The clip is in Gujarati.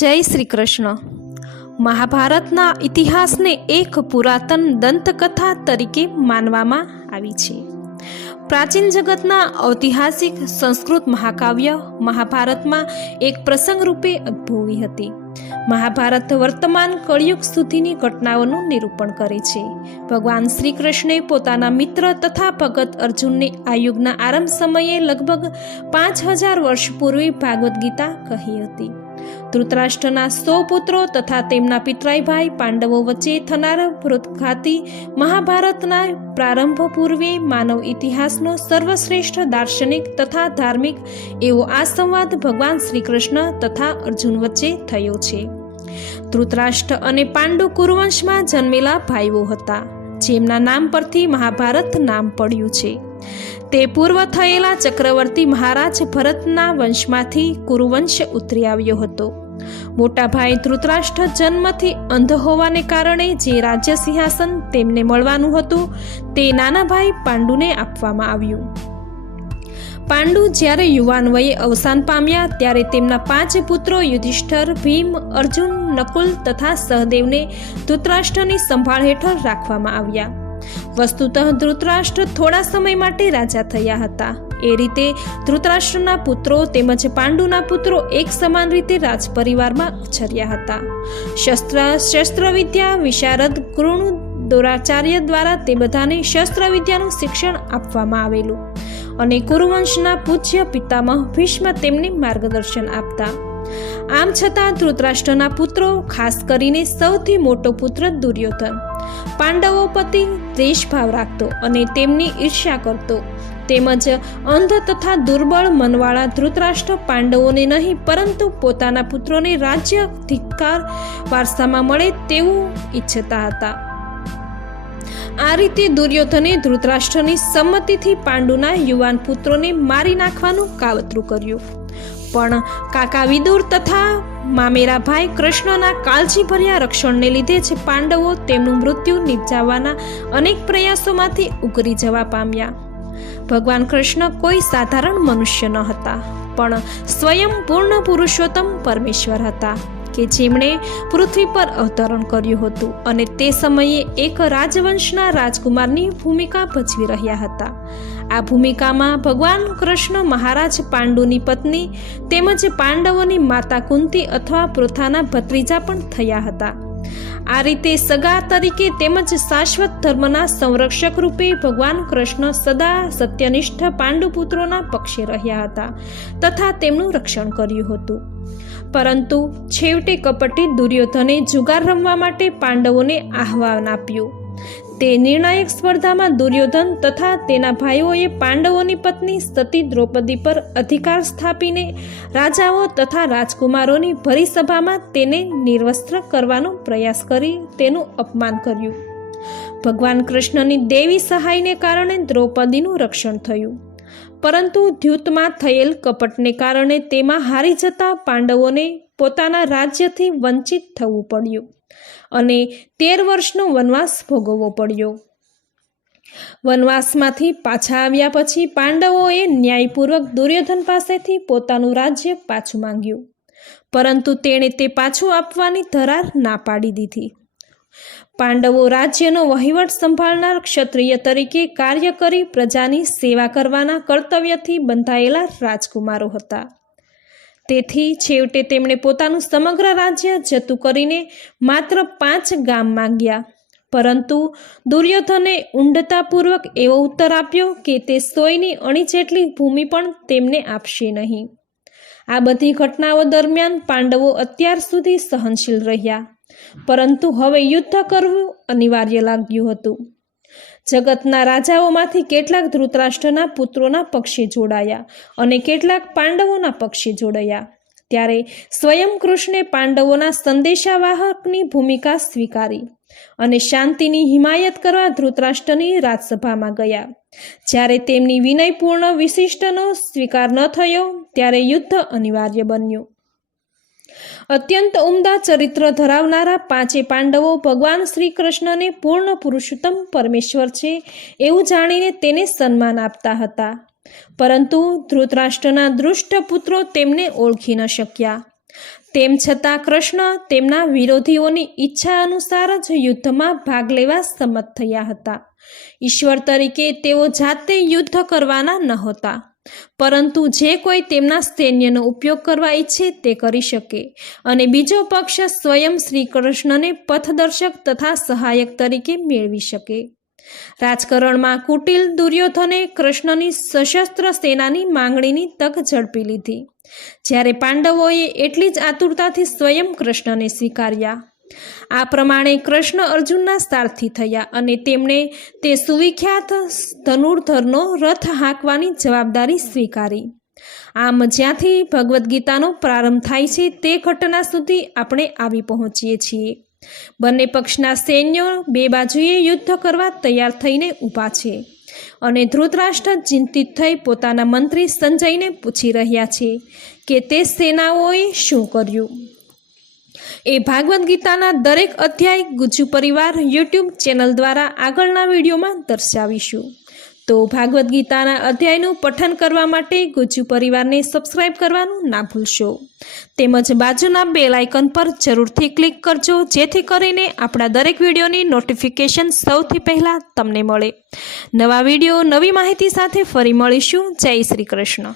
જય શ્રી કૃષ્ણ. મહાભારતના ઇતિહાસને એક પુરાતન દંતકથા તરીકે માનવામાં આવી છે. પ્રાચીન જગતના ઐતિહાસિક સંસ્કૃત મહાકાવ્ય મહાભારતમાં એક પ્રસંગ રૂપે ઉદ્ભવી હતી. મહાભારત વર્તમાન કળિયુગ સુધીની ઘટનાઓનું નિરૂપણ કરે છે. ભગવાન શ્રી કૃષ્ણે પોતાના મિત્ર તથા ભગત અર્જુનને આ યુગના આરંભ સમયે લગભગ પાંચ હજાર વર્ષ પૂર્વે ભાગવદ્ ગીતા કહી હતી. ધૃતરાષ્ટ્રના સો પુત્રો તથા તેમના પિતરાઈભાઈ પાંડવો વચ્ચે થનાર વૃતઘાતી મહાભારતના પ્રારંભ પૂર્વે માનવ ઇતિહાસનો સર્વશ્રેષ્ઠ દાર્શનિક તથા ધાર્મિક એવો આ સંવાદ ભગવાન શ્રી કૃષ્ણ તથા અર્જુન વચ્ચે થયો છે. ધૃતરાષ્ટ્ર અને પાંડુ કુરુવંશમાં જન્મેલા ભાઈઓ હતા. જેમના નામ પરથી મહાભારત નામ પડ્યું છે. તે પૂર્વ થયેલા ચક્રવર્તી મહારાજ ભરતના વંશમાંથી કુરુવંશ ઉતરી આવ્યો હતો. મોટા ભાઈ ધૃતરાષ્ટ્ર જન્મથી અંધ હોવાને કારણે જે રાજ્ય સિંહાસન તેમને મળવાનું હતું, તે નાના ભાઈ પાંડુને આપવામાં આવ્યું. પાંડુ જ્યારે યુવાન વયે અવસાન પામ્યા, ત્યારે તેમના પાંચ પુત્રો યુધિષ્ઠર, ભીમ, અર્જુન, નકુલ તથા સહદેવને ધૃતરાષ્ટ્રની સંભાળ હેઠળ રાખવામાં આવ્યા. વસ્તુતઃ ધૃતરાષ્ટ્ર થોડા સમય માટે રાજા થયા હતા. એ રીતે ધૃતરાષ્ટ્રના પુત્રો તેમજ પાંડુના પુત્રો એક સમાન રીતે રાજ પરિવારમાં ઉછર્યા હતા. શસ્ત્ર, શસ્ત્રવિદ્યા, વિશારદ, કૃણુ, દોરાચાર્ય દ્વારા તે બધાને શસ્ત્રવિદ્યાનું શિક્ષણ આપવામાં આવેલું. અને કુરુવંશના પૂજ્ય પિતામહ ભીષ્મ તેમને માર્ગદર્શન આપતા. આમ છતાં ધૃતરાષ્ટ્રના પુત્રો, ખાસ કરીને સૌથી મોટો પુત્ર દુર્યોધન, પાંડવો પતિ દ્વેષભાવ રાખતો અને તેમની ઈર્ષ્યા કરતો. તેમજ અંધ તથા દુર્બળ મનવાળા ધૃતરાષ્ટ્ર પાંડવોને નહીં, પરંતુ પોતાના પુત્રોને રાજ્ય ધિક્કાર વારસામાં મળે તેવું ઈચ્છતા હતા. આ રીતે દુર્યોધને ધૃતરાષ્ટ્રની સંમતિથી પાંડુના યુવાન પુત્રોને મારી નાખવાનું કાવતરું કર્યું. પણ કાકા વિદુર તથા મામેરા ભાઈ કૃષ્ણના કાળજીભર્યા રક્ષણને લીધે જ પાંડવો તેમનું મૃત્યુ નિપજાવવાના અનેક પ્રયાસોમાંથી ઉકરી જવા પામ્યા. ભગવાન કૃષ્ણ કોઈ સાધારણ મનુષ્ય ન હતા, પણ સ્વયં પૂર્ણ પુરુષોત્તમ પરમેશ્વર હતા. કે જેમણે પૃથ્વી પર અવતરણ કર્યું હતું અને તે સમયે એક રાજવંશના રાજકુમારની ભૂમિકા ભજવી રહ્યા હતા. આ ભૂમિકામાં ભગવાન કૃષ્ણ મહારાજ પાંડુની પત્ની તેમજ પાંડવોની માતા કુંતી અથવા પૃથાના ભત્રીજા પણ થયા હતા. આ રીતે સગા તરીકે તેમજ શાશ્વત ધર્મના સંરક્ષક રૂપે ભગવાન કૃષ્ણ સદા સત્યનિષ્ઠ પાંડુપુત્રોના પક્ષે રહ્યા હતા તથા તેમનું રક્ષણ કર્યું હતું. પરંતુ છેવટે કપટી દુર્યોધને જુગાર રમવા માટે પાંડવોને આહ્વાન આપ્યું. તે નિર્ણાયક સ્પર્ધામાં દુર્યોધન તથા તેના ભાઈઓએ પાંડવોની પત્ની સતી દ્રૌપદી પર અધિકાર સ્થાપીને રાજાઓ તથા રાજકુમારોની ભરી સભામાં તેને નિર્વસ્ત્ર કરવાનો પ્રયાસ કરી તેનું અપમાન કર્યું. ભગવાન કૃષ્ણની દેવી સહાયને કારણે દ્રૌપદીનું રક્ષણ થયું. પરંતુ દ્યુતમાં થયેલ કપટને કારણે તેમાં હારી જતા પાંડવોને પોતાના રાજ્યથી વંચિત થવું પડ્યું અને તેર વર્ષનો વનવાસ ભોગવવો પડ્યો. વનવાસમાંથી પાછા આવ્યા પછી પાંડવોએ ન્યાયપૂર્વક દુર્યોધન પાસેથી પોતાનું રાજ્ય પાછું માંગ્યું. પરંતુ તેણે તે પાછું આપવાની ધરાર ના પાડી દીધી. પાંડવો રાજ્યનો વહીવટ સંભાળનાર ક્ષત્રિય તરીકે કાર્ય કરી પ્રજાની સેવા કરવાના કર્તવ્યથી બંધાયેલા રાજકુમારો હતા. તેથી છેવટે તેમણે પોતાનું સમગ્ર રાજ્ય જતું કરીને માત્ર પાંચ ગામ માંગ્યા. પરંતુ દુર્યોધને ઊંડતાપૂર્વક એવો ઉત્તર આપ્યો કે તે સોયની અણી જેટલી ભૂમિ પણ તેમને આપશે નહીં. આ બધી ઘટનાઓ દરમિયાન પાંડવો અત્યાર સુધી સહનશીલ રહ્યા. પરંતુ હવે યુદ્ધ કરવું અનિવાર્ય લાગ્યું હતું. જગતના રાજાઓમાંથી કેટલાક ધૃતરાષ્ટ્રના પુત્રોના પક્ષી જોડાયા અને કેટલાક પાંડવોના પક્ષી જોડાયા. ત્યારે સ્વયં કૃષ્ણે પાંડવોના સંદેશાવાહકની ભૂમિકા સ્વીકારી અને શાંતિની હિમાયત કરવા ધૃતરાષ્ટ્રની રાજસભામાં ગયા. જ્યારે તેમની વિનયપૂર્ણ વિશિષ્ટનો સ્વીકાર ન થયો, ત્યારે યુદ્ધ અનિવાર્ય બન્યું. અત્યંત ઉમદા ચરિત્ર ધરાવનારા પાંચે પાંડવો ભગવાન શ્રી કૃષ્ણને પૂર્ણ પુરુષોત્તમ પરમેશ્વર છે એવું જાણીને તેને સન્માન આપતા હતા. પરંતુ ધૃતરાષ્ટ્રના દૃષ્ટ પુત્રો તેમને ઓળખી ન શક્યા. તેમ છતાં કૃષ્ણ તેમના વિરોધીઓની ઈચ્છા અનુસાર જ યુદ્ધમાં ભાગ લેવા સંમત થયા હતા. ઈશ્વર તરીકે તેઓ જાતે યુદ્ધ કરવાના નહોતા પરંતુ જે કોઈ તેમના સૈન્યનો ઉપયોગ કરવા ઈચ્છે તે કરી શકે. અને બીજો પક્ષ સ્વયં શ્રી કૃષ્ણને પથદર્શક તથા સહાયક તરીકે મેળવી શકે. રાજકારણમાં કુટિલ દુર્યોધને કૃષ્ણની સશસ્ત્ર સેનાની માંગણીની તક ઝડપી લીધી. જ્યારે પાંડવોએ એટલી જ આતુરતાથી સ્વયં કૃષ્ણને સ્વીકાર્યા. આ પ્રમાણે કૃષ્ણ અર્જુનના સારથી થયા અને તેમણે તે સુવિખ્યાત ધનુર્ધરનો રથ હાંકવાની જવાબદારી સ્વીકારી. આમ જ્યાંથી ભગવદ્ ગીતાનો પ્રારંભ થાય છે, તે ઘટના સુધી આપણે આવી પહોંચીએ છીએ. બંને પક્ષના સૈન્યો બે બાજુએ યુદ્ધ કરવા તૈયાર થઈને ઊભા છે અને ધૃતરાષ્ટ્ર ચિંતિત થઈ પોતાના મંત્રી સંજયને પૂછી રહ્યા છે કે તે સેનાઓએ શું કર્યું? એ ભાગવદ્ ગીતાના દરેક અધ્યાય ગુજ્જુ પરિવાર યુટ્યુબ ચેનલ દ્વારા આગળના વિડીયોમાં દર્શાવીશું. તો ભાગવદ્ ગીતાના અધ્યાયનું પઠન કરવા માટે ગુજ્જુ પરિવારને સબસ્ક્રાઇબ કરવાનું ના ભૂલશો. તેમજ બાજુના બેલ આઇકન પર જરૂરથી ક્લિક કરજો, જેથી કરીને આપણા દરેક વિડીયોની નોટિફિકેશન સૌથી પહેલાં તમને મળે. નવા વીડિયો, નવી માહિતી સાથે ફરી મળીશું. જય શ્રી કૃષ્ણ.